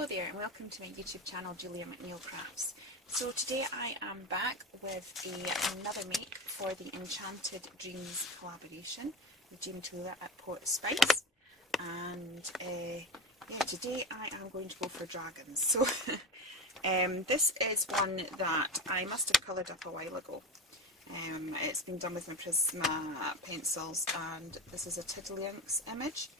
Hello there and welcome to my YouTube channel, Julia McNeil Crafts. So today I am back with another make for the Enchanted Dreams Collaboration with Jim Taylor at Poetspice. And yeah, today I am going to go for dragons. So this is one that I must have coloured up a while ago. It's been done with my prisma pencils, and this is a Tiddlywinks image.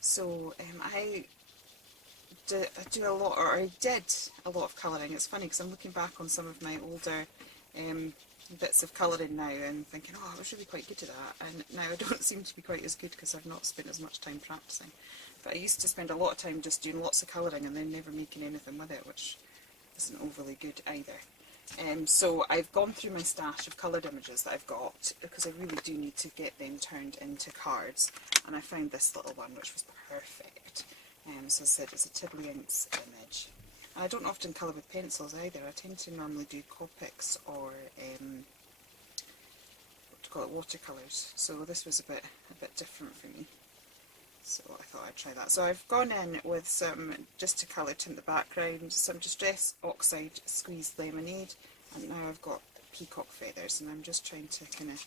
So I did a lot of colouring. It's funny because I'm looking back on some of my older bits of colouring now and thinking, oh, I was really quite good at that, and now I don't seem to be quite as good because I've not spent as much time practising. But I used to spend a lot of time just doing lots of colouring and then never making anything with it, which isn't overly good either. So I've gone through my stash of coloured images that I've got because I really do need to get them turned into cards, and I found this little one which was perfect. So as I said, it's a Tiddlywinks image. And I don't often colour with pencils either. I tend to normally do Copics or what do you call it, watercolours. So this was a bit different for me. So I thought I'd try that. So I've gone in with some, just to colour tint the background, some Distress Oxide Squeezed Lemonade, and now I've got peacock feathers, and I'm just trying to kind of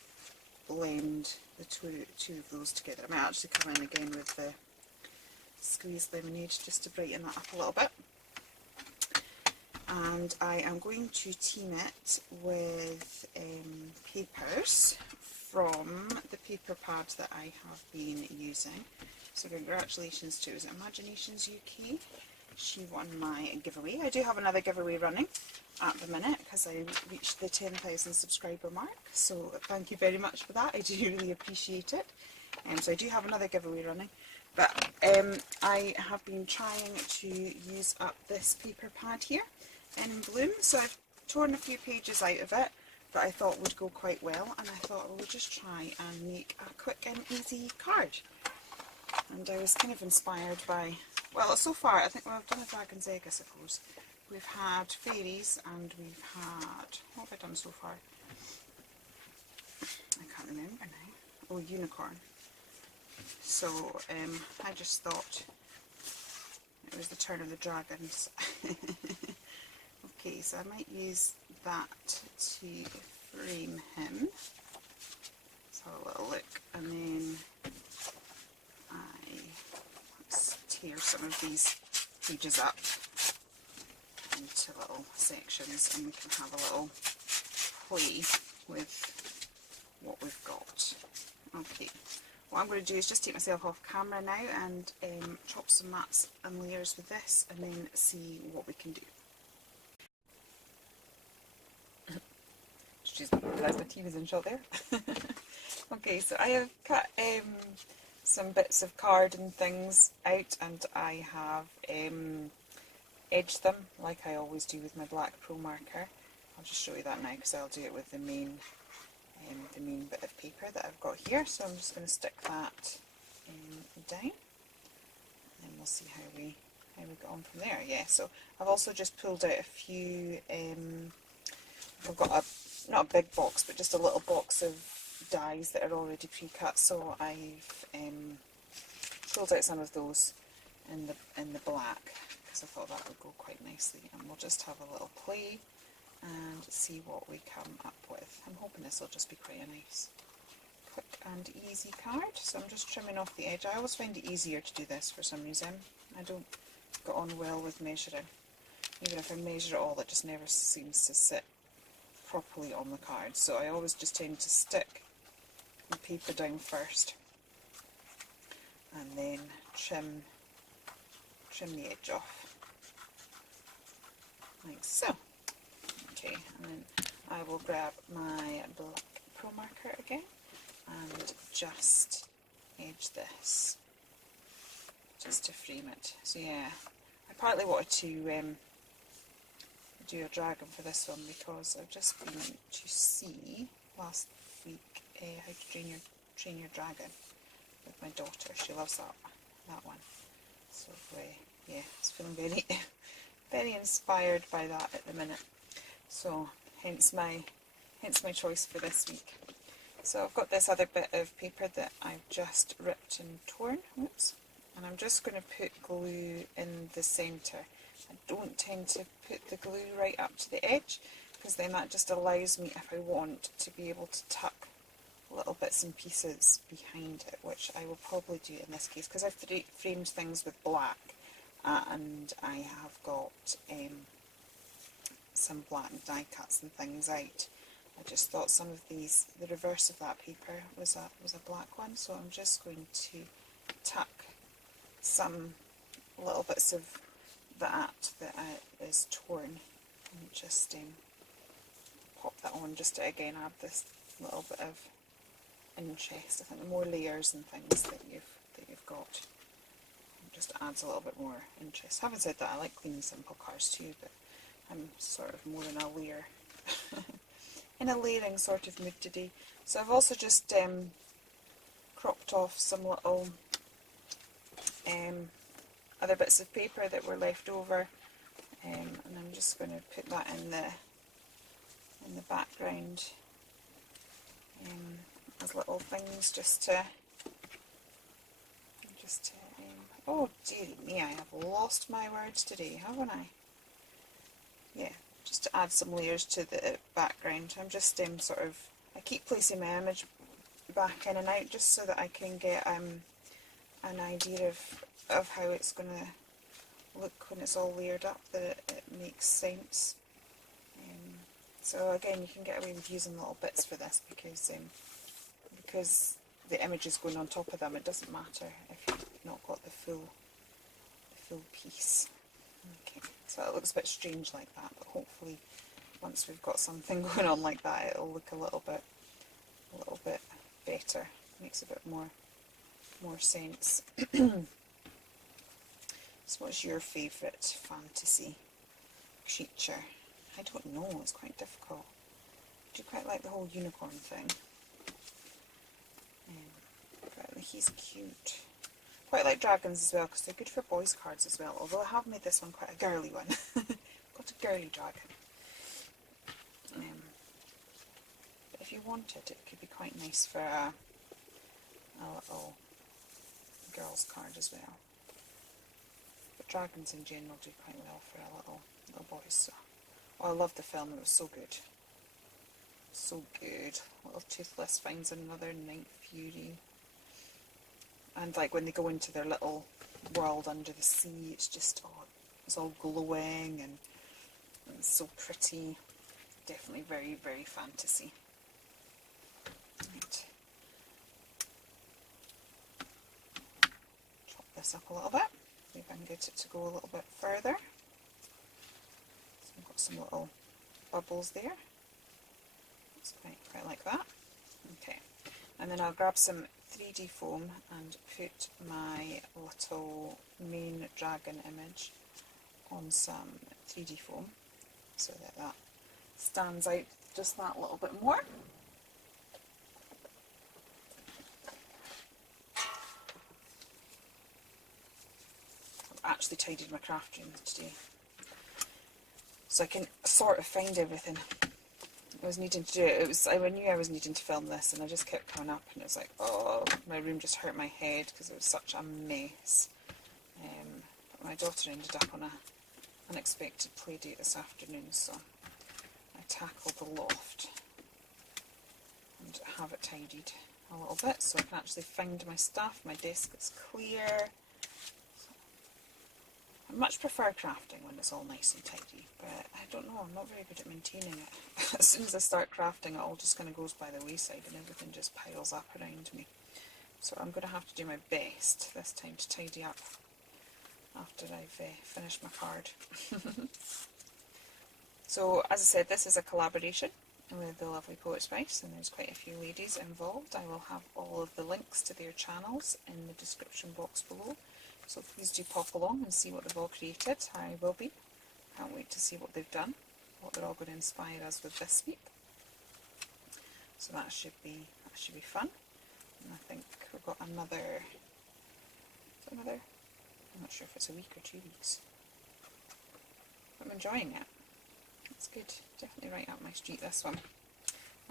blend the two of those together. I might actually come in again with the Squeezed Lemonade just to brighten that up a little bit. And I am going to team it with papers from the paper pad that I have been using. So congratulations to Imaginations UK. She won my giveaway. I do have another giveaway running at the minute because I reached the 10,000 subscriber mark. So thank you very much for that. I do really appreciate it. So I do have another giveaway running. But I have been trying to use up this paper pad here in Bloom. So I've torn a few pages out of it that I thought would go quite well, and I thought we'll just try and make a quick and easy card. And I was kind of inspired by, well, so far I think we've done a dragon's egg, I suppose. We've had fairies and we've had, what have I done so far? I can't remember now. Oh, unicorn. So I just thought it was the turn of the dragons. Okay, so I might use that to frame him. Let's have a little look, and then let's tear some of these pages up into little sections, and we can have a little play with what we've got. Okay. What I'm going to do is just take myself off camera now and chop some mats and layers with this, and then see what we can do. Just realised my tea was in shot there. Okay, so I have cut some bits of card and things out, and I have edged them like I always do with my black Pro marker. I'll just show you that now because I'll do it with the main bit of paper that I've got here. So I'm just going to stick that down, and then we'll see how we get on from there. Yeah, so I've also just pulled out a few, I've got not a big box, but just a little box of dies that are already pre-cut, so I've pulled out some of those in the black because I thought that would go quite nicely, and we'll just have a little play and see what we come up with. I'm hoping this will just be quite a nice quick and easy card. So I'm just trimming off the edge. I always find it easier to do this for some reason. I don't get on well with measuring. Even if I measure it all, it just never seems to sit properly on the card. So I always just tend to stick the paper down first and then trim the edge off, like so. Okay, and then I will grab my black Pro marker again and just edge this just to frame it. So yeah, I partly wanted to do a dragon for this one because I've just been to see last week how to train your dragon with my daughter. She loves that one. So yeah, it's feeling very very inspired by that at the minute. So hence my choice for this week. So I've got this other bit of paper that I've just ripped and torn. Oops. And I'm just going to put glue in the centre. I don't tend to put the glue right up to the edge, because then that just allows me, if I want, to be able to tuck little bits and pieces behind it, which I will probably do in this case, because I've framed things with black, and I have got some black die cuts and things out. I just thought some of these, the reverse of that paper was a black one, so I'm just going to tuck some little bits of that is torn, and just pop that on, just to again add this little bit of interest. I think the more layers and things that you've got, it just adds a little bit more interest. Having said that, I like clean and simple cards too, but I'm sort of more in a layer in a layering sort of mood today. So I've also just cropped off some little other bits of paper that were left over, and I'm just going to put that in the background as little things, just to oh dear me, I have lost my words today, haven't I? Yeah, just to add some layers to the background. I'm just I keep placing my image back in and out, just so that I can get an idea of how it's going to look when it's all layered up, that it makes sense. So again, you can get away with using little bits for this, because the image is going on top of them. It doesn't matter if you've not got the full piece. Okay, so it looks a bit strange like that, but hopefully once we've got something going on like that, it'll look a little bit better. Makes a bit more sense. So what's your favourite fantasy creature? I don't know, it's quite difficult. Do you quite like the whole unicorn thing? He's cute. Quite like dragons as well, because they're good for boys' cards as well, although I have made this one quite a girly one. Got a girly dragon. But if you wanted, it could be quite nice for a little girl's card as well. But dragons in general do quite well for a little boys. So. Oh, I love the film, it was so good. So good. Little Toothless finds another Night Fury. And like when they go into their little world under the sea, it's just, it's all glowing and it's so pretty. Definitely very, very fantasy. Right. Chop this up a little bit. See if I can get it to go a little bit further. So I've got some little bubbles there. It's quite like that. Okay. And then I'll grab some 3D foam and put my little main dragon image on some 3D foam, so that stands out just that little bit more. I've actually tidied my craft room today, so I can sort of find everything I was needing to do. I knew I was needing to film this, and I just kept coming up, and it was like, oh, my room just hurt my head because it was such a mess. But my daughter ended up on an unexpected play date this afternoon, so I tackled the loft and have it tidied a little bit so I can actually find my stuff. My desk is clear. I much prefer crafting when it's all nice and tidy, but I don't know, I'm not very good at maintaining it. As soon as I start crafting, it all just kind of goes by the wayside and everything just piles up around me. So I'm going to have to do my best this time to tidy up after I've finished my card. So as I said, this is a collaboration with the lovely Poetspice, and there's quite a few ladies involved. I will have all of the links to their channels in the description box below. So please do pop along and see what they've all created. I will be. Can't wait to see what they've done, what they're all going to inspire us with this week. So that should be fun. And I think we've got another. I'm not sure if it's a week or 2 weeks. But I'm enjoying it. It's good. Definitely right up my street, this one.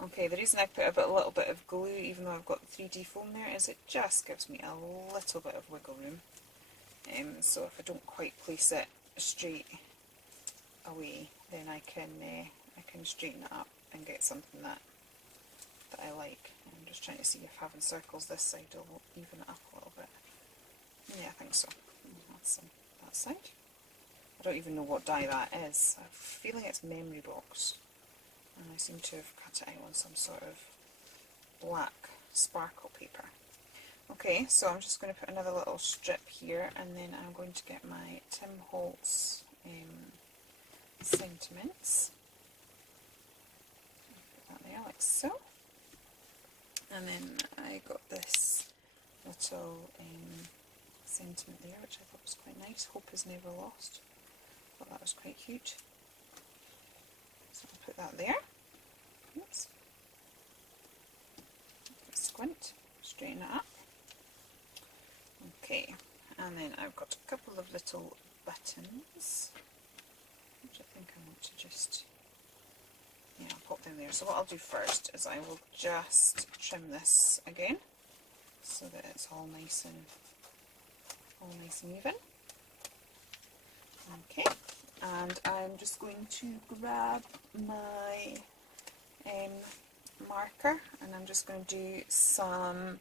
Okay, the reason I put a little bit of glue, even though I've got the 3D foam there, is it just gives me a little bit of wiggle room. So if I don't quite place it straight, away, then I can straighten it up and get something that I like. I'm just trying to see if having circles this side will even it up a little bit. Yeah, I think so. That's that side. I don't even know what dye that is. I have a feeling it's memory box, and I seem to have cut it out on some sort of black sparkle paper. Okay, so I'm just going to put another little strip here, and then I'm going to get my Tim Holtz sentiments. Put that there like so. And then I got this little sentiment there, which I thought was quite nice. Hope is never lost. Thought that was quite cute. So I'll put that there. Oops. Squint, straighten it up. Okay, and then I've got a couple of little buttons, which I think I want to just, yeah, I'll pop them there. So what I'll do first is I will just trim this again, so that it's all nice and even. Okay, and I'm just going to grab my marker, and I'm just going to do some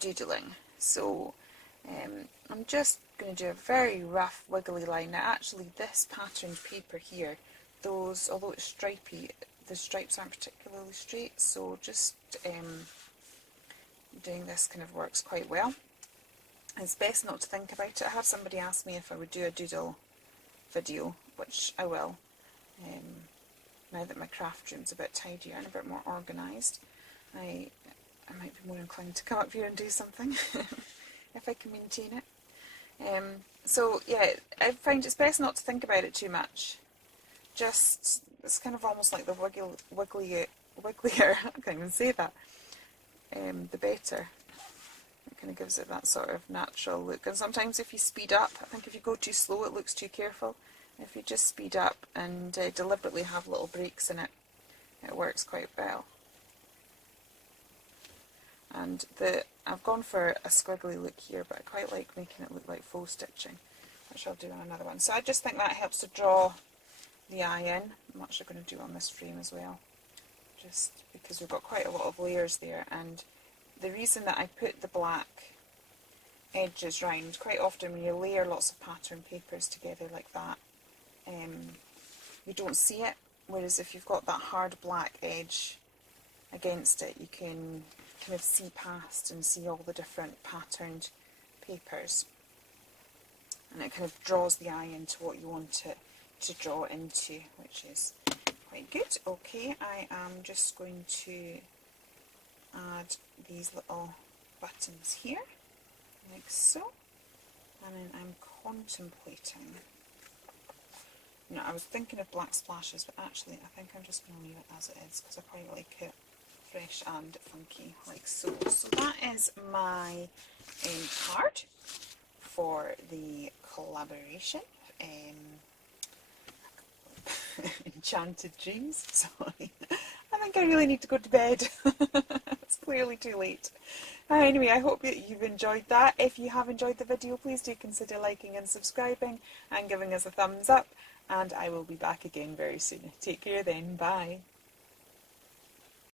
doodling. So I'm just going to do a very rough wiggly line. Now actually this patterned paper here, those, although it's stripy, the stripes aren't particularly straight, so just doing this kind of works quite well. It's best not to think about it. I had somebody ask me if I would do a doodle video, which I will, now that my craft room's a bit tidier and a bit more organised. I might be more inclined to come up here and do something if I can maintain it. So yeah, I find it's best not to think about it too much. Just, it's kind of almost like the wigglier, I can't even say that, the better. It kind of gives it that sort of natural look. And sometimes if you speed up, I think if you go too slow it looks too careful. If you just speed up and deliberately have little breaks in it, it works quite well. And I've gone for a squiggly look here, but I quite like making it look like faux stitching, which I'll do on another one. So I just think that helps to draw the eye in. I'm actually going to do on this frame as well, just because we've got quite a lot of layers there. And the reason that I put the black edges round, quite often when you layer lots of pattern papers together like that, you don't see it, whereas if you've got that hard black edge against it, you can kind of see past and see all the different patterned papers, and it kind of draws the eye into what you want it to draw into, which is quite good. Okay, I am just going to add these little buttons here, like so, and then I'm contemplating, you know, I was thinking of black splashes, but actually I think I'm just going to leave it as it is, because I quite like it fresh and funky, like so. So that is my card for the collaboration. Enchanted Dreams. Sorry, I think I really need to go to bed. It's clearly too late. Anyway, I hope that you've enjoyed that. If you have enjoyed the video, please do consider liking and subscribing and giving us a thumbs up, and I will be back again very soon. Take care then. Bye.